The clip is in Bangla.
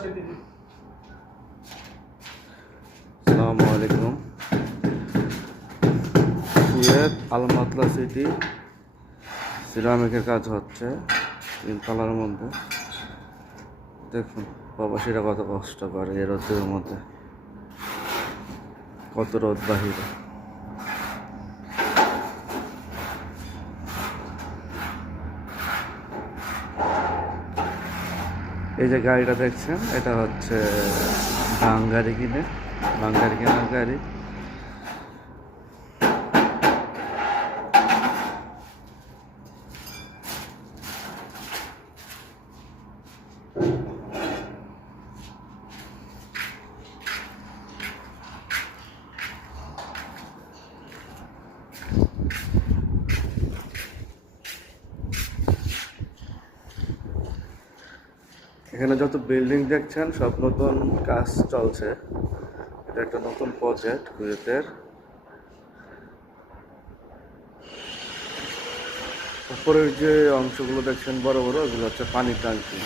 আসসালামু আলাইকুম। কুয়েত আল-মাতলা সিটি সিরামিকের কাজ হচ্ছে তিনতলার মধ্যে। দেখুন প্রবাসীরা কত কষ্ট করে এই রোদের মধ্যে, কত রোদ বাহিরে। এই যে গাড়িটা দেখছেন, এটা হচ্ছে বাঙ্গারি কেনার গাড়ি। এখানে যত বিল্ডিং দেখছেন সব নতুন কাজ চলছে। এটা একটা নতুন প্রজেক্ট কুয়েতের। উপরের যে অংশগুলো দেখছেন বড় বড়, ওগুলো হচ্ছে পানির ট্যাঙ্কি।